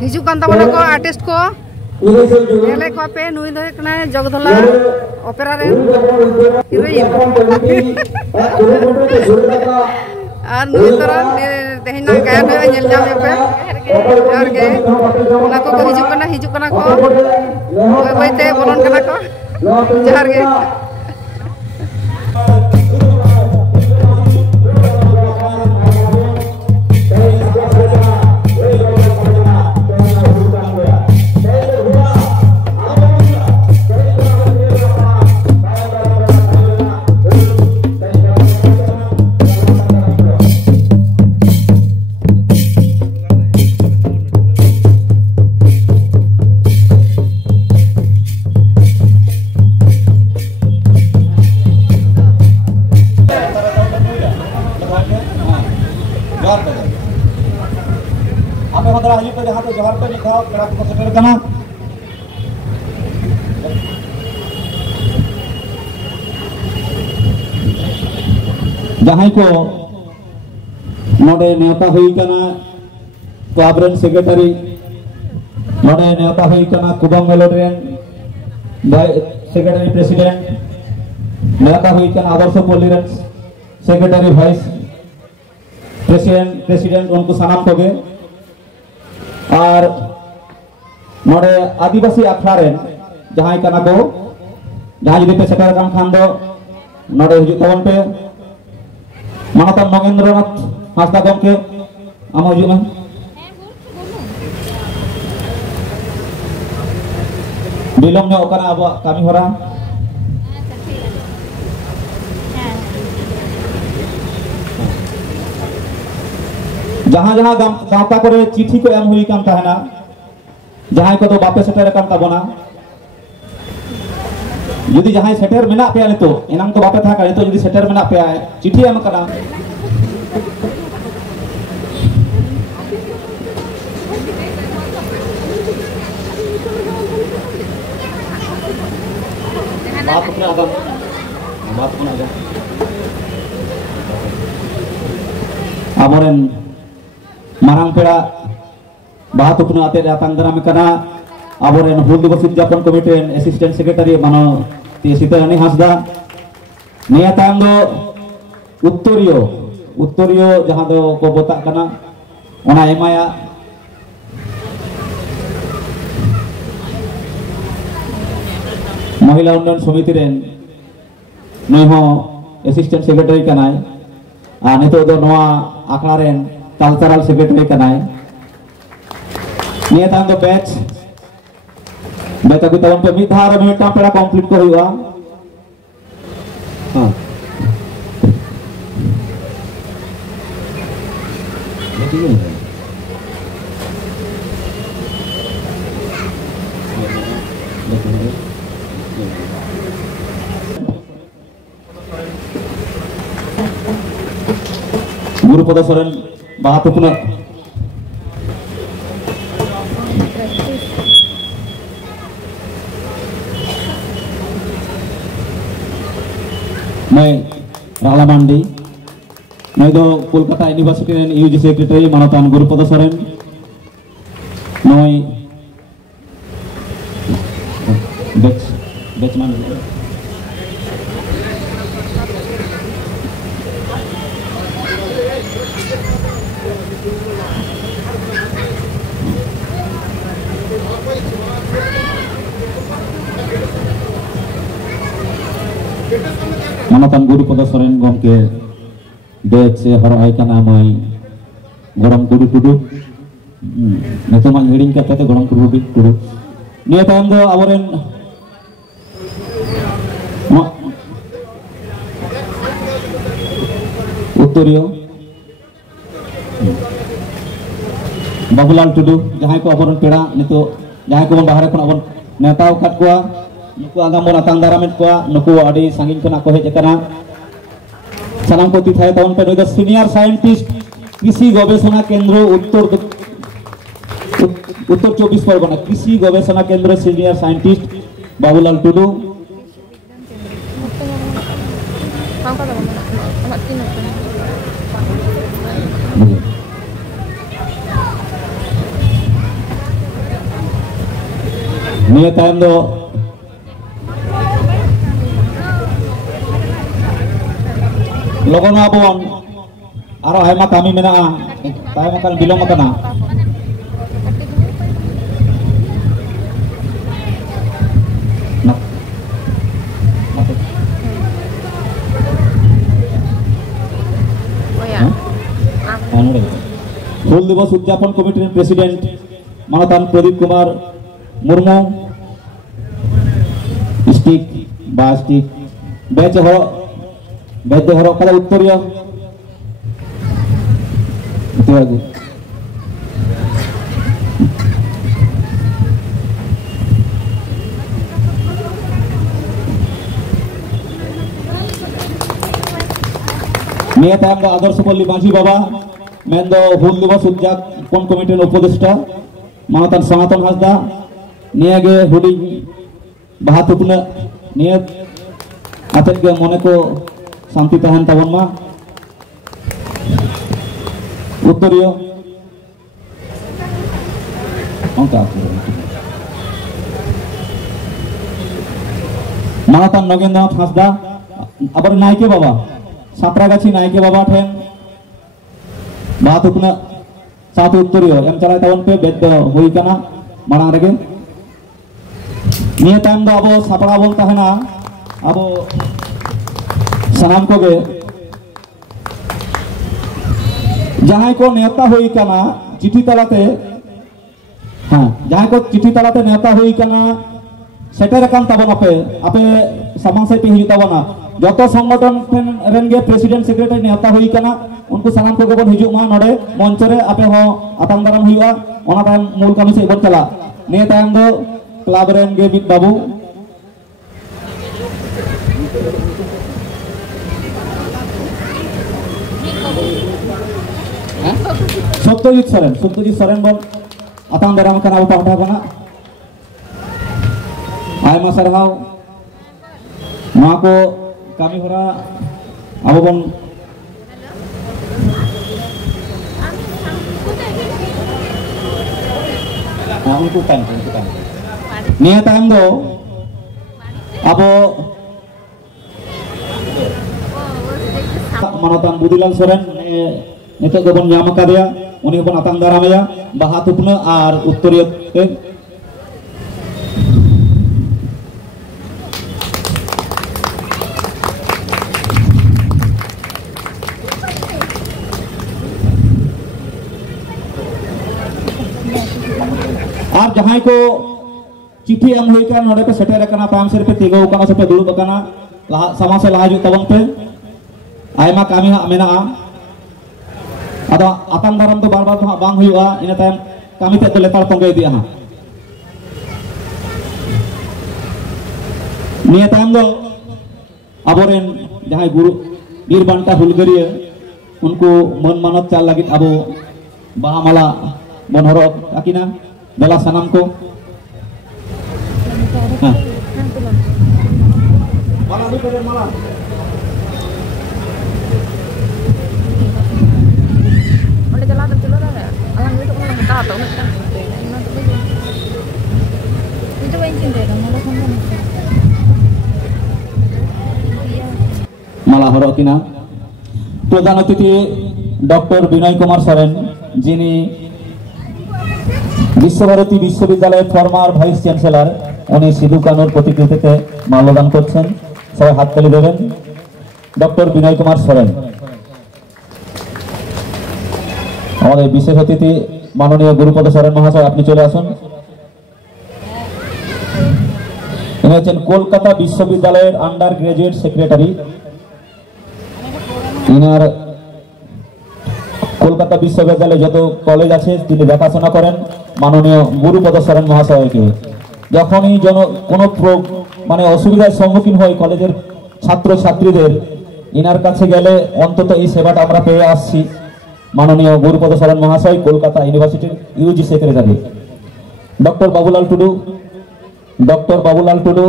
हिजू कान तबना को आर्टिस्ट को एले को पे नुई दो कना जगधला ओपेरा रे हीरोइन और नुई तरह तेहिना गायन में जेल जाम पे और के ना को हिजू कना को ओय बैते बोलन कना को जहर के जहां को नोडे नेता हुई कना क्लब रेन सेक्रेटरी नोडे नेता हुई कना कुबम मेलोड रेन सेक्रेटरी प्रेसिडेंट नेता हुई कना आदर्श पल्ली रेन सेक्रेटरी वाइस प्रेसिडेंट उनको सानाम को और नोडे आदिवासी अखड़ा रेन जहां कना को जहां जुदी पे सेटर कान खान दो नोडे हिजु तबन पे मानता नगेंद्रनाथ हासदा गमके आम हजु बिलम अब कमी हरा जहां जहां गावता करे चिठी को एम हुई कान ताहेना जहां को तो बापे सेटर कान ताबोना जुदी जहां सेटर मेना पे आले तो एनाम तो बापे था करे तो जुदी सेटर मेना पे आए चिठी एम कना बात अपना आबोरेन मारांग पेड़ा बात अपना आते दातांग दाराम कना आबोरेन हुल दिवस उद्यापन कमिटी असिस्टेंट सेक्रेटरी मानो सीतारानी हासदा निया तायम दो उत्तरियो जहां दो को बता कना ओना एमाया महिला उन्नयन समिति रेन नई हो असिस्टेंट सेक्रेटरी कनाय आ नितो दो नवा आखड़ा रेन कल्चरल सेक्रेटरी कनाय निया तायम दो बैच अगु तबन पे मिधार मिटा पेड़ा कंप्लीट को हुआ हां गुरुपद सोरेन बात अपना मैं राला मांडी मैं दो कोलकाता यूनिवर्सिटी रेन यूजी सेक्रेटरी मानतान गुरुपद सोरेन नय बैचमैन मानतान गुरुपद सोरेन गमके बेच से हरहाय कना मई गरम कुडु टुडु नेतो मा हिडिंग कते गरम टुडु निया तायम दो आबोरेन उत्तरियो बाबूलाल टुडु जहां को आबोरेन पेड़ा नितो जहां को बाहर खन आबोन नेताव काट कोआ नुकु आगाम बन आतांग दारामेट कोआ नुकु आडी सांगिन खना को हेज कना सानाम को तिथाय तवन पे द सीनियर साइंटिस्ट कृषि गवेषणा केंद्र उत्तर 24 परगना कृषि गवेषणा केंद्र senior scientist Babulal Tudu Nia time do logon abon aro ayma kami menaa tayo makan bilong makana হুল দিবস উদযাপন কমিটির প্রেসিডেন্ট মানতান প্রদীপ কুমার মুর্মু স্টিক বা স্টিক বেচ হর kada উত্তরীয় নিয়ে তাকে আদর্শপল্লী মাঝি বাবা মেন্দ হুল দিবস উদযাপন কমিটির উপদেষ্টা মানতান সনাতন হাসদা নিয়ে গে হুডিং বাহা তুপনা নিয়ে আতেন গে মনে কো শান্তি তাহেন তাবন মা উত্তরীয় মানতান নগেন্দ্রনাথ হাসদা আবার নাইকে বাবা সাঁতরাগাছি নাইকে বাবা ঠেন बात उतना साथ उत्तरीय एम चला तवन पे बेद हुई कना मांग रेगे निये टाइम दो अबो सापड़ा बोल तहना अबो सनाम को गे जहां को नेता हुई कना चिठी तलाते हां जहां को चिठी तलाते नेता हुई कना सेटर कान तबन आपे समाज से पे हिजु तबना जतो संगठन रेन गे प्रेसिडेंट सेक्रेटरी नेता हुई कना उनको सामान को बन हिजु मा नडे मंच रे आपे हो आताम दाराम हुआ ओना ताम मूल कमी से बन चला ने ताम दो क्लब रेन गे बिट बाबू सत्यजित सोरेन बन आताम दाराम कना अब पाठा कना आयमा सरहाव मा को कमी हरा अब बन उनको निये टाइम दो अब मानतान बुदिलाल सोरेन नितो गबन नाम कादिया उनी बन आताम दारामया बाहा तुपना और उत्तरीय आप जहां को चिट्ठी एम हुई कर नोडे पे सेटेर कना पाम सेर पे तिगो कना से पे दुड़ुब कना समाज से लाजु तबन पे आयमा कामी हा मेना अदा आताम दाराम तो बार बार तो बांग हुआ इन टाइम कामी ते तो लेतार तंगे दिया हा निया टाइम दो अबोरेन जहां गुरु वीर बांटा हुलगरिया उनको मन मानत चाल लगी अबो बाहामाला बन हरक आकिना बेला सनम को माला हरकिना प्रधान अतिथि डॉक्टर विनय कुमार सोरेन जिनी विश्वभारती विश्वविद्यालय फर्मार भाइस चैंसलर उन्हें सिधु कानूर प्रतिकृति माल्यदान करছেন সবাই হাততালি দেবেন डॉक्टर विनय कुमार सोरेन हमारे विशेष अतिथि माननीय गुरुपद सोरेन महाशय अपनी चले आसुन इन्हें হচ্ছেন কলকাতা বিশ্ববিদ্যালয়ের under graduate secretary inner Kolkata বিশ্ববিদ্যালয়ে যত কলেজ আছে তিনি দেখাশোনা করেন মাননীয় গুরুপদ সোরেন মহাশয়কে যখনই কোনো মানে অসুবিধার সম্মুখীন হয় কলেজের ছাত্র ছাত্রীদের ইনার কাছে গেলে অন্তত এই সেবাটা আমরা পেয়ে আসছি মাননীয় গুরুপদ সোরেন মহাশয় কলকাতা ইউনিভার্সিটির UG secretary doctor Babulal Tudu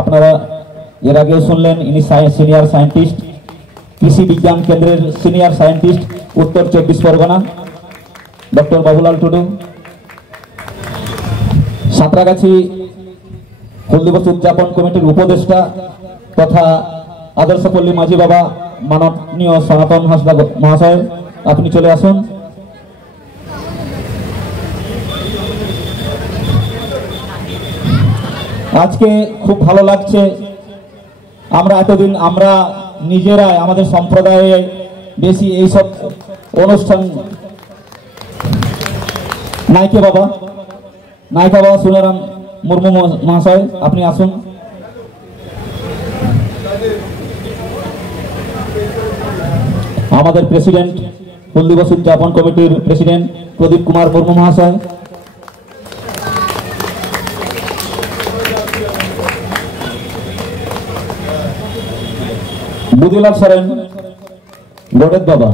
আপনারা এর আগেও শুনলেন ইনি সিনিয়র সায়েন্টিস্ট কৃষি বিজ্ঞান কেন্দ্রের সিনিয়র সায়েন্টিস্ট उत्तर 24 परगना डॉक्टर बाबूलाल टुडू सातरागाछी হুল দিবস উদযাপন কমিটির উপদেষ্টা তথা আদর্শপল্লী মাঝি বাবা মাননীয় সনাতন হাসদা মহাশয়, আপনি চলে আসুন। আজকে খুব ভালো লাগছে, আমরা এতদিন আমরা নিজেরাই আমাদের সম্প্রদায়ে বেশি এইসব অনুষ্ঠান। নায়িকা বাবা সুনারাম মুর্মু মহাশয়, আপনি আসুন। আমাদের প্রেসিডেন্ট, হুল দিবস উদযাপন কমিটির প্রেসিডেন্ট প্রদীপ কুমার মুর্মু মহাশয়, বুদিলাল সরেন, গড়েদ বাবা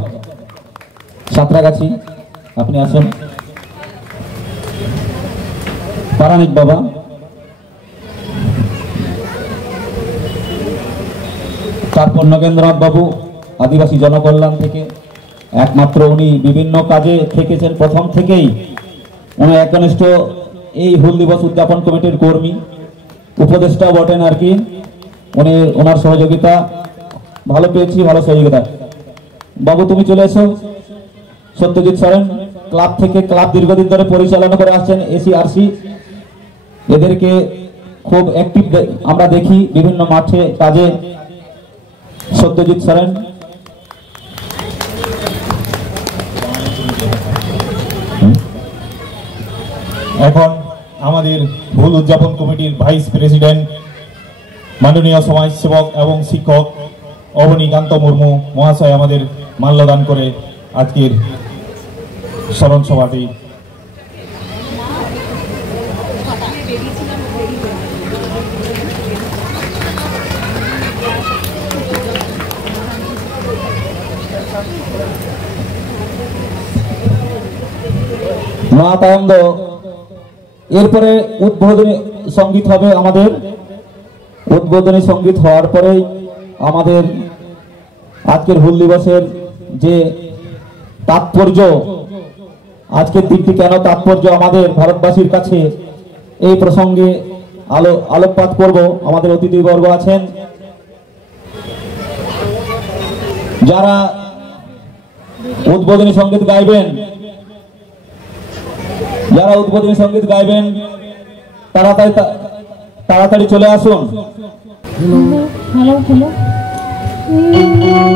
সাঁতরাগাছি, আপনি আসুন। পারানিক বাবা, তারপর নগেন্দ্রনাথ বাবু আদিবাসী জনকল্যাণ থেকে, একমাত্র উনি বিভিন্ন কাজে থেকেছেন প্রথম থেকেই, উনি একনিষ্ঠ এই হুল দিবস উদযাপন কমিটির কর্মী, উপদেষ্টা বটেন আর কি। উনি ওনার সহযোগিতা ভালো পেয়েছি, ভালো সহযোগিতা। বাবু তুমি চলে এসো। সত্যজিৎ সরেন ক্লাব থেকে, ক্লাব দীর্ঘদিন ধরে পরিচালনা করে আসছেন এসিআরসি, এদেরকে খুব অ্যাক্টিভ আমরা দেখি বিভিন্ন মাঠে কাজে। সত্যজিৎ সরেন, এখন আমাদের হুল উদযাপন কমিটির ভাইস প্রেসিডেন্ট মাননীয় সমাজসেবক এবং শিক্ষক অবনীকান্ত মুর্মু মহাশয় আমাদের মাল্যদান করে আজকের স্মরণ সভাটি মহাতানন্দ। এরপরে উদ্বোধনী সঙ্গীত হবে আমাদের। উদ্বোধনী সঙ্গীত হওয়ার পরেই আমাদের আজকের হুল দিবসের যে তাৎপর্য, আজকের দিনটি কেন তাৎপর্য আমাদের ভারতবাসীর কাছে, এই প্রসঙ্গে আলোকপাত করব। আমাদের অতিথিবর্গ আছেন যারা উদ্বোধনী সঙ্গীত গাইবেন, তাড়াতাড়ি চলে আসুন। Thank you.